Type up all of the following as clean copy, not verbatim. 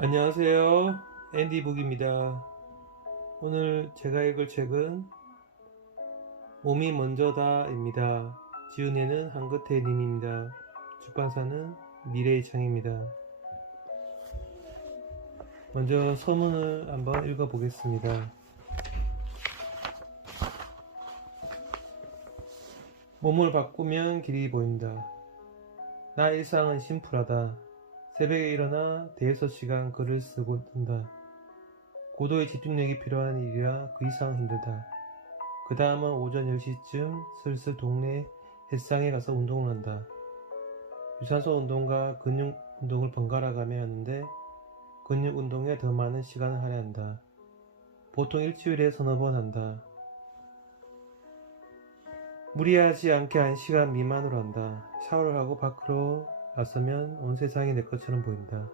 안녕하세요. 앤디북입니다. 오늘 제가 읽을 책은 몸이 먼저다입니다. 지은애는 한긋혜 님입니다. 출판사는 미래의 창입니다. 먼저 서문을 한번 읽어보겠습니다. 몸을 바꾸면 길이 보인다. 나 일상은 심플하다. 새벽에 일어나 대여섯 시간 글을 쓰고 뜬다. 고도의 집중력이 필요한 일이라 그 이상 힘들다. 그 다음은 오전 10시쯤 슬슬 동네 헬스장에 가서 운동을 한다. 유산소 운동과 근육 운동을 번갈아 가며 하는데 근육 운동에 더 많은 시간을 할애한다. 보통 일주일에 서너 번 한다. 무리하지 않게 1시간 미만으로 한다. 샤워를 하고 밖으로 나서면 온 세상이 내 것처럼 보인다.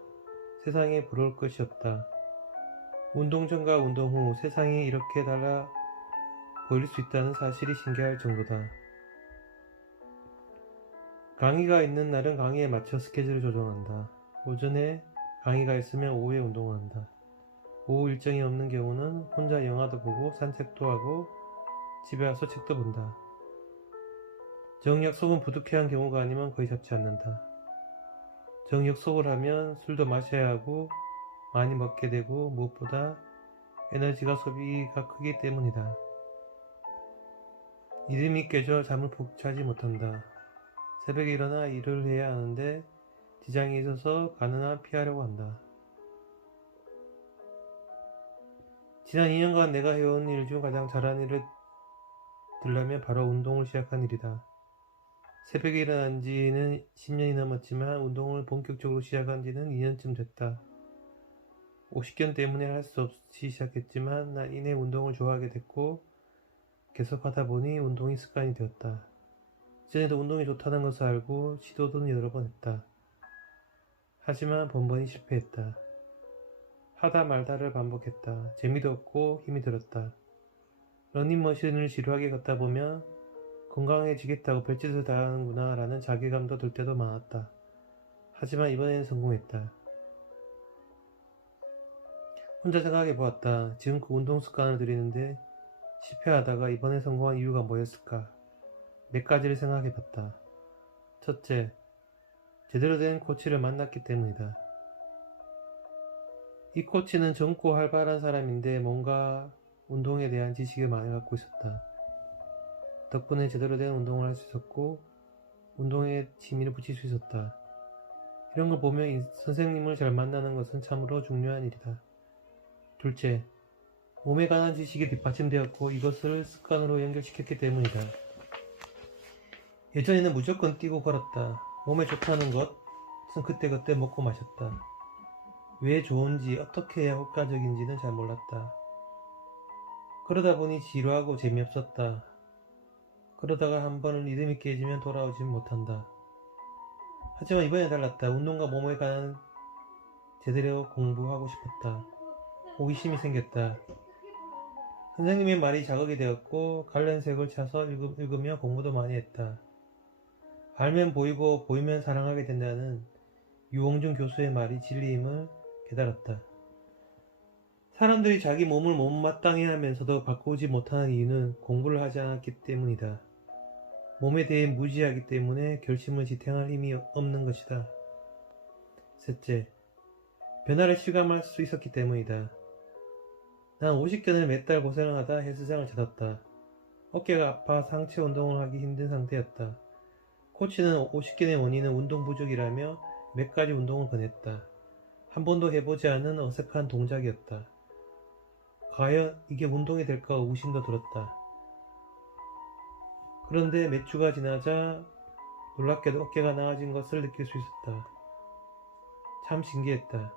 세상에 부러울 것이 없다. 운동 전과 운동 후 세상이 이렇게 달라 보일 수 있다는 사실이 신기할 정도다. 강의가 있는 날은 강의에 맞춰 스케줄을 조정한다. 오전에 강의가 있으면 오후에 운동을 한다. 오후 일정이 없는 경우는 혼자 영화도 보고 산책도 하고 집에 와서 책도 본다. 정약속은 부득이한 경우가 아니면 거의 잡지 않는다. 정약속을 하면 술도 마셔야 하고 많이 먹게 되고 무엇보다 에너지가 소비가 크기 때문이다. 이름이 깨져 잠을 푹 자지 못한다. 새벽에 일어나 일을 해야 하는데 지장이 있어서 가능한 피하려고 한다. 지난 2년간 내가 해온 일 중 가장 잘한 일을 들려면 바로 운동을 시작한 일이다. 새벽에 일어난 지는 10년이 넘었지만 운동을 본격적으로 시작한 지는 2년쯤 됐다. 오십견 때문에 할 수 없이 시작했지만 난 이내 운동을 좋아하게 됐고 계속 하다 보니 운동이 습관이 되었다. 이전에도 운동이 좋다는 것을 알고 시도도 여러 번 했다. 하지만 번번이 실패했다. 하다 말다를 반복했다. 재미도 없고 힘이 들었다. 러닝머신을 지루하게 걷다 보면 건강해지겠다고 별짓을 다 하는구나 라는 자괴감도 들 때도 많았다. 하지만 이번에는 성공했다. 혼자 생각해 보았다. 지금껏 운동 습관을 들이는데 실패하다가 이번에 성공한 이유가 뭐였을까? 몇 가지를 생각해 봤다. 첫째, 제대로 된 코치를 만났기 때문이다. 이 코치는 젊고 활발한 사람인데 뭔가 운동에 대한 지식을 많이 갖고 있었다. 덕분에 제대로 된 운동을 할 수 있었고 운동에 취미를 붙일 수 있었다. 이런 걸 보면 선생님을 잘 만나는 것은 참으로 중요한 일이다. 둘째, 몸에 관한 지식이 뒷받침되었고 이것을 습관으로 연결시켰기 때문이다. 예전에는 무조건 뛰고 걸었다. 몸에 좋다는 것은 그때그때 먹고 마셨다. 왜 좋은지 어떻게 해야 효과적인지는 잘 몰랐다. 그러다 보니 지루하고 재미없었다. 그러다가 한 번은 리듬이 깨지면 돌아오지 못한다. 하지만 이번에 달랐다. 운동과 몸에 관한 제대로 공부하고 싶었다. 호기심이 생겼다. 선생님의 말이 자극이 되었고 관련 책을 찾아서 읽으며 공부도 많이 했다. 알면 보이고 보이면 사랑하게 된다는 유홍준 교수의 말이 진리임을 깨달았다. 사람들이 자기 몸을 못마땅해 하면서도 바꾸지 못하는 이유는 공부를 하지 않았기 때문이다. 몸에 대해 무지하기 때문에 결심을 지탱할 힘이 없는 것이다. 셋째, 변화를 실감할 수 있었기 때문이다. 난 50견을 몇 달 고생을 하다 헬스장을 찾았다. 어깨가 아파 상체 운동을 하기 힘든 상태였다. 코치는 50견의 원인은 운동 부족이라며 몇 가지 운동을 권했다. 한 번도 해보지 않은 어색한 동작이었다. 과연 이게 운동이 될까 의구심도 들었다. 그런데 몇 주가 지나자 놀랍게도 어깨가 나아진 것을 느낄 수 있었다. 참 신기했다.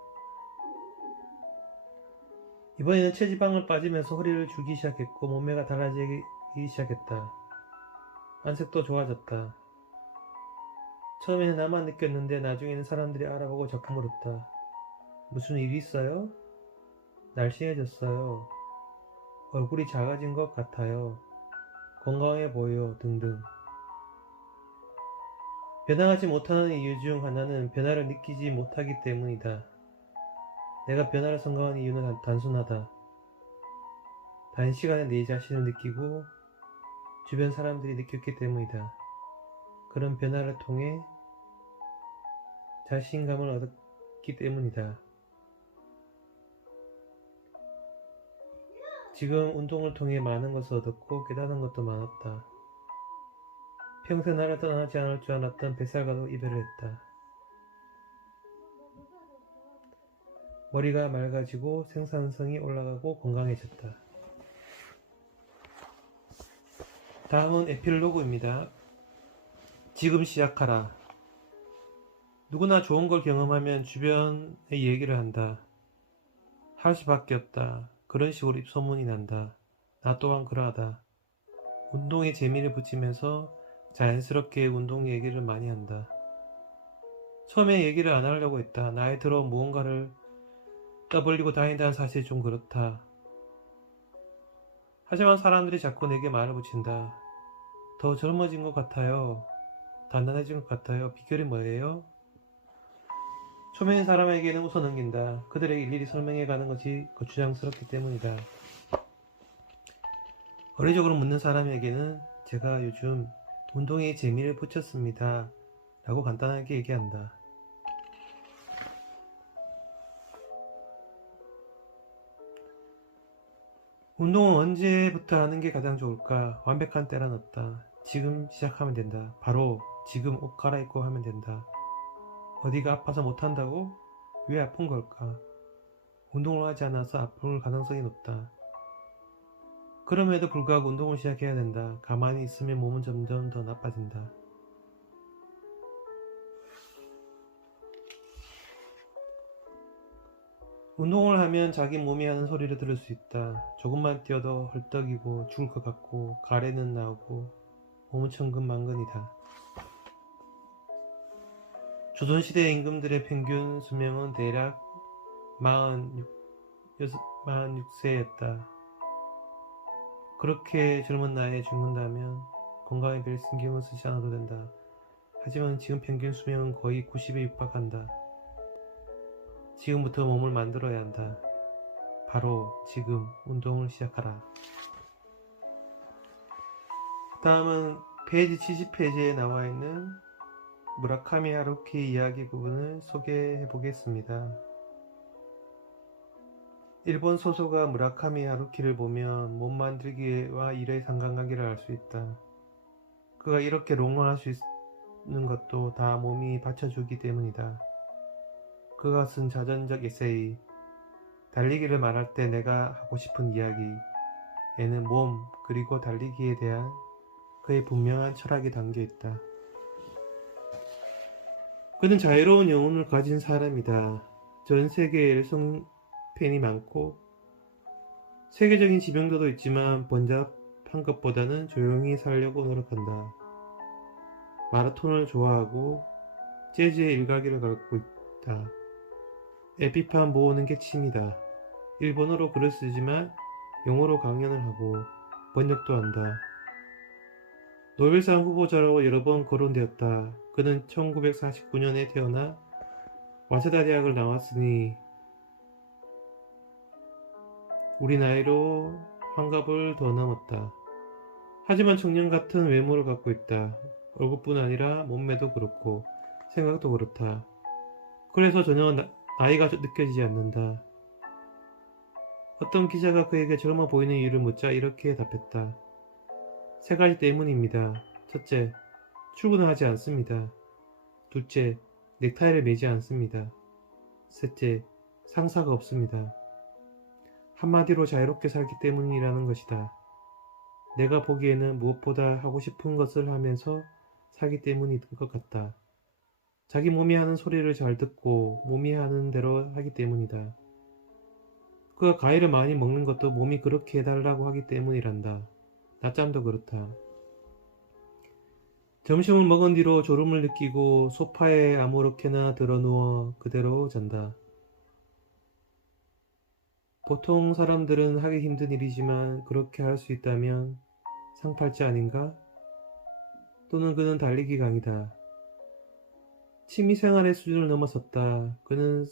이번에는 체지방을 빠지면서 허리를 줄기 시작했고 몸매가 달라지기 시작했다. 안색도 좋아졌다. 처음에는 나만 느꼈는데 나중에는 사람들이 알아보고 자꾸 물었다. 무슨 일이 있어요? 날씬해졌어요. 얼굴이 작아진 것 같아요. 건강해 보여 등등. 변화하지 못하는 이유 중 하나는 변화를 느끼지 못하기 때문이다. 내가 변화를 선고한 이유는 단순하다. 단시간에 내 자신을 느끼고 주변 사람들이 느꼈기 때문이다. 그런 변화를 통해 자신감을 얻었기 때문이다. 지금 운동을 통해 많은 것을 얻었고 깨닫는 것도 많았다. 평생 나를 떠나지 않을 줄 알았던 뱃살과도 이별을 했다. 머리가 맑아지고 생산성이 올라가고 건강해졌다. 다음은 에필로그입니다. 지금 시작하라. 누구나 좋은 걸 경험하면 주변의 얘기를 한다. 할 수밖에 없다. 그런 식으로 입소문이 난다. 나 또한 그러하다. 운동에 재미를 붙이면서 자연스럽게 운동 얘기를 많이 한다. 처음에 얘기를 안 하려고 했다. 나이 들어 무언가를 떠벌리고 다닌다는 사실이 좀 그렇다. 하지만 사람들이 자꾸 내게 말을 붙인다. 더 젊어진 것 같아요. 단단해진 것 같아요. 비결이 뭐예요? 초면인 사람에게는 웃어 넘긴다. 그들에게 일일이 설명해 가는 것이 거추장스럽기 때문이다. 어리적으로 묻는 사람에게는 제가 요즘 운동에 재미를 붙였습니다. 라고 간단하게 얘기한다. 운동은 언제부터 하는 게 가장 좋을까? 완벽한 때란 없다. 지금 시작하면 된다. 바로 지금 옷 갈아입고 하면 된다. 어디가 아파서 못한다고? 왜 아픈 걸까? 운동을 하지 않아서 아플 가능성이 높다. 그럼에도 불구하고 운동을 시작해야 된다. 가만히 있으면 몸은 점점 더 나빠진다. 운동을 하면 자기 몸이 하는 소리를 들을 수 있다. 조금만 뛰어도 헐떡이고 죽을 것 같고 가래는 나오고 몸은 천근만근이다. 조선시대 임금들의 평균 수명은 대략 46세였다. 그렇게 젊은 나이에 죽는다면 건강에 별 신경을 쓰지 않아도 된다. 하지만 지금 평균 수명은 거의 90에 육박한다. 지금부터 몸을 만들어야 한다. 바로 지금 운동을 시작하라. 다음은 페이지 70페이지에 나와 있는 무라카미 하루키 이야기 부분을 소개해 보겠습니다. 일본 소설가 무라카미 하루키를 보면 몸 만들기와 일의 상관관계를 알 수 있다. 그가 이렇게 롱런할 수 있는 것도 다 몸이 받쳐주기 때문이다. 그가 쓴 자전적 에세이 달리기를 말할 때 내가 하고 싶은 이야기에는 몸 그리고 달리기에 대한 그의 분명한 철학이 담겨 있다. 그는 자유로운 영혼을 가진 사람이다. 전 세계에 일성 팬이 많고 세계적인 지명도도 있지만 번잡한 것보다는 조용히 살려고 노력한다. 마라톤을 좋아하고 재즈의 일가기를 갖고 있다. 에피판 모으는 게 취미다. 일본어로 글을 쓰지만 영어로 강연을 하고 번역도 한다. 노벨상 후보자로 여러 번 거론되었다. 그는 1949년에 태어나 와세다 대학을 나왔으니 우리 나이로 환갑을 더 넘었다. 하지만 청년 같은 외모를 갖고 있다. 얼굴뿐 아니라 몸매도 그렇고 생각도 그렇다. 그래서 전혀 나이가 느껴지지 않는다. 어떤 기자가 그에게 젊어 보이는 이유를 묻자 이렇게 답했다. 세 가지 때문입니다. 첫째, 출근을 하지 않습니다. 둘째, 넥타이를 매지 않습니다. 셋째, 상사가 없습니다. 한마디로 자유롭게 살기 때문이라는 것이다. 내가 보기에는 무엇보다 하고 싶은 것을 하면서 살기 때문인 것 같다. 자기 몸이 하는 소리를 잘 듣고 몸이 하는 대로 하기 때문이다. 그가 과일을 많이 먹는 것도 몸이 그렇게 해달라고 하기 때문이란다. 낮잠도 그렇다. 점심을 먹은 뒤로 졸음을 느끼고 소파에 아무렇게나 드러누워 그대로 잔다. 보통 사람들은 하기 힘든 일이지만 그렇게 할 수 있다면 상팔자 아닌가? 또는 그는 달리기 강이다. 취미생활의 수준을 넘어섰다. 그는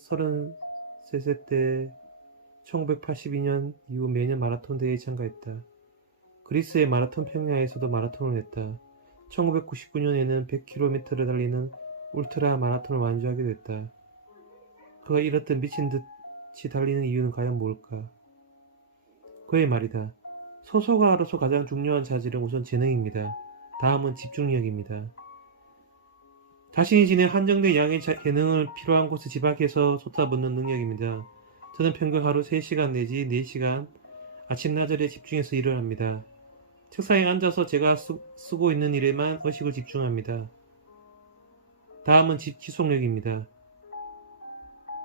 13세 때 1982년 이후 매년 마라톤 대회에 참가했다. 그리스의 마라톤 평야에서도 마라톤을 했다. 1999년에는 100km를 달리는 울트라 마라톤을 완주하게 됐다. 그가 이렇듯 미친 듯이 달리는 이유는 과연 뭘까? 그의 말이다. 소설가로서 가장 중요한 자질은 우선 재능입니다. 다음은 집중력입니다. 자신이 지닌 한정된 양의 재능을 필요한 곳에 집약해서 쏟아붓는 능력입니다. 저는 평균 하루 3시간 내지 4시간 아침나절에 집중해서 일을 합니다. 책상에 앉아서 제가 쓰고 있는 일에만 의식을 집중합니다. 다음은 지속력입니다.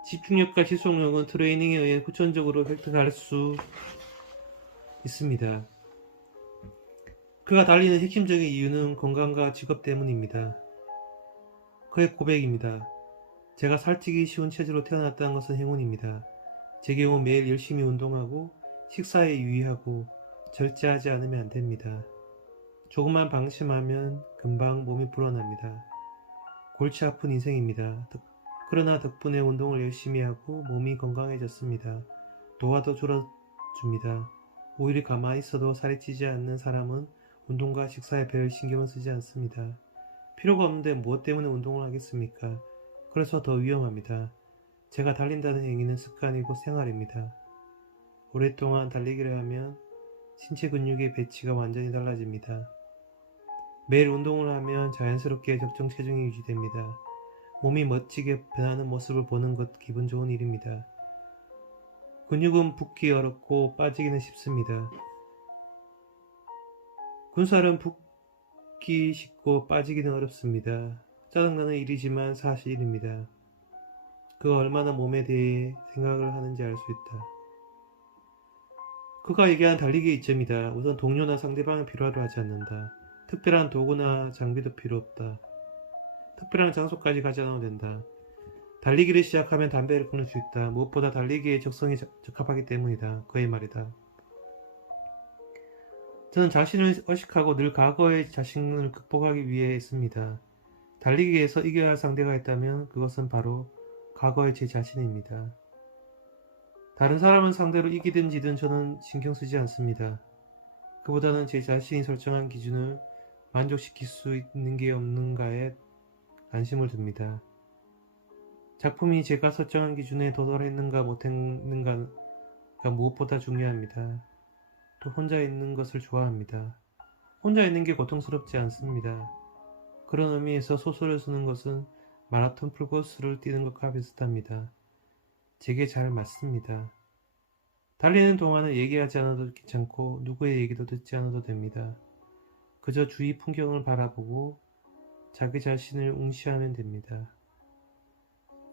집중력과 지속력은 트레이닝에 의해 후천적으로 획득할 수 있습니다. 그가 달리는 핵심적인 이유는 건강과 직업 때문입니다. 그의 고백입니다. 제가 살찌기 쉬운 체질로 태어났다는 것은 행운입니다. 제 경우 매일 열심히 운동하고 식사에 유의하고 절제하지 않으면 안 됩니다. 조금만 방심하면 금방 몸이 불어납니다. 골치 아픈 인생입니다. 그러나 덕분에 운동을 열심히 하고 몸이 건강해졌습니다. 노화도 줄어줍니다. 오히려 가만히 있어도 살이 찌지 않는 사람은 운동과 식사에 별 신경을 쓰지 않습니다. 필요가 없는데 무엇 때문에 운동을 하겠습니까? 그래서 더 위험합니다. 제가 달린다는 행위는 습관이고 생활입니다. 오랫동안 달리기를 하면 신체 근육의 배치가 완전히 달라집니다. 매일 운동을 하면 자연스럽게 적정 체중이 유지됩니다. 몸이 멋지게 변하는 모습을 보는 것 기분 좋은 일입니다. 근육은 붓기 어렵고 빠지기는 쉽습니다. 군살은 붓기 쉽고 빠지기는 어렵습니다. 짜증나는 일이지만 사실입니다. 그가 얼마나 몸에 대해 생각을 하는지 알 수 있다. 그가 얘기한 달리기의 이점이다. 우선 동료나 상대방이 필요하도 하지 않는다. 특별한 도구나 장비도 필요 없다. 특별한 장소까지 가지 않아도 된다. 달리기를 시작하면 담배를 끊을 수 있다. 무엇보다 달리기의 적성에 적합하기 때문이다. 그의 말이다. 저는 자신을 의식하고 늘 과거의 자신을 극복하기 위해 했습니다. 달리기에서 이겨야 할 상대가 있다면 그것은 바로 과거의 제 자신입니다. 다른 사람을 상대로 이기든 지든 저는 신경 쓰지 않습니다. 그보다는 제 자신이 설정한 기준을 만족시킬 수 있는 게 없는가에 관심을 둡니다. 작품이 제가 설정한 기준에 도달했는가 못했는가가 무엇보다 중요합니다. 또 혼자 있는 것을 좋아합니다. 혼자 있는 게 고통스럽지 않습니다. 그런 의미에서 소설을 쓰는 것은 마라톤 풀코스를 뛰는 것과 비슷합니다. 제게 잘 맞습니다. 달리는 동안은 얘기하지 않아도 괜찮고 누구의 얘기도 듣지 않아도 됩니다. 그저 주위 풍경을 바라보고 자기 자신을 응시하면 됩니다.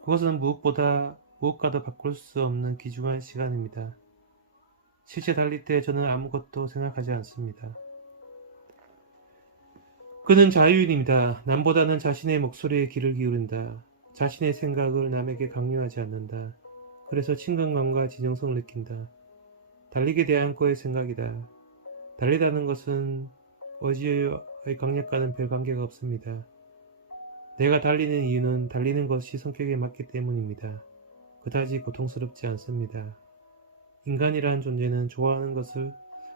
그것은 무엇과도 바꿀 수 없는 귀중한 시간입니다. 실제 달릴 때 저는 아무것도 생각하지 않습니다. 그는 자유인입니다. 남보다는 자신의 목소리에 귀를 기울인다. 자신의 생각을 남에게 강요하지 않는다. 그래서 친근감과 진정성을 느낀다. 달리기에 대한 그의 생각이다. 달리다는 것은 의지의 강약과는 별 관계가 없습니다. 내가 달리는 이유는 달리는 것이 성격에 맞기 때문입니다. 그다지 고통스럽지 않습니다. 인간이라는 존재는 좋아하는 것을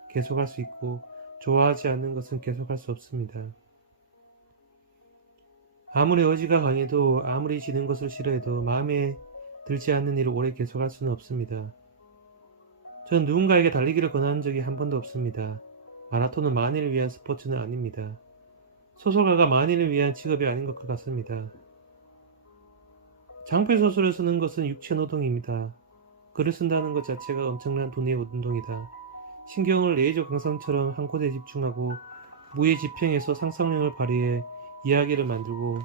계속할 수 있고 좋아하지 않는 것은 계속할 수 없습니다. 아무리 의지가 강해도 아무리 지는 것을 싫어해도 마음에 들지 않는 일을 오래 계속할 수는 없습니다. 저는 누군가에게 달리기를 권한 적이 한 번도 없습니다. 마라톤은 만인을 위한 스포츠는 아닙니다. 소설가가 만인을 위한 직업이 아닌 것과 같습니다. 장편 소설을 쓰는 것은 육체 노동입니다. 글을 쓴다는 것 자체가 엄청난 돈의 운동이다. 신경을 레이저 광선처럼 한 곳에 집중하고 무의 지평에서 상상력을 발휘해 이야기를 만들고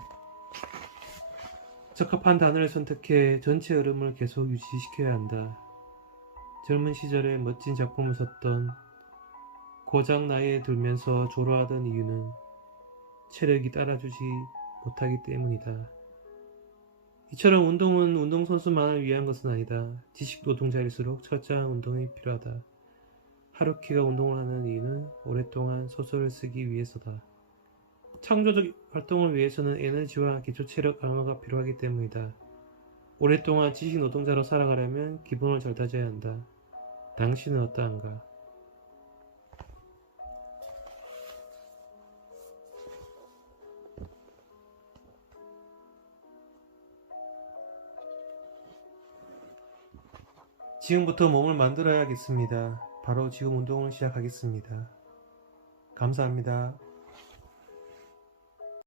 적합한 단어를 선택해 전체 흐름을 계속 유지시켜야 한다. 젊은 시절에 멋진 작품을 썼던 고작 나이에 들면서 조로하던 이유는 체력이 따라주지 못하기 때문이다. 이처럼 운동은 운동선수만을 위한 것은 아니다. 지식 노동자일수록 철저한 운동이 필요하다. 하루키가 운동을 하는 이유는 오랫동안 소설을 쓰기 위해서다. 창조적 활동을 위해서는 에너지와 기초 체력 강화가 필요하기 때문이다. 오랫동안 지식 노동자로 살아가려면 기본을 잘 다져야 한다. 당신은 어떠한가? 지금부터 몸을 만들어야겠습니다. 바로 지금 운동을 시작하겠습니다. 감사합니다.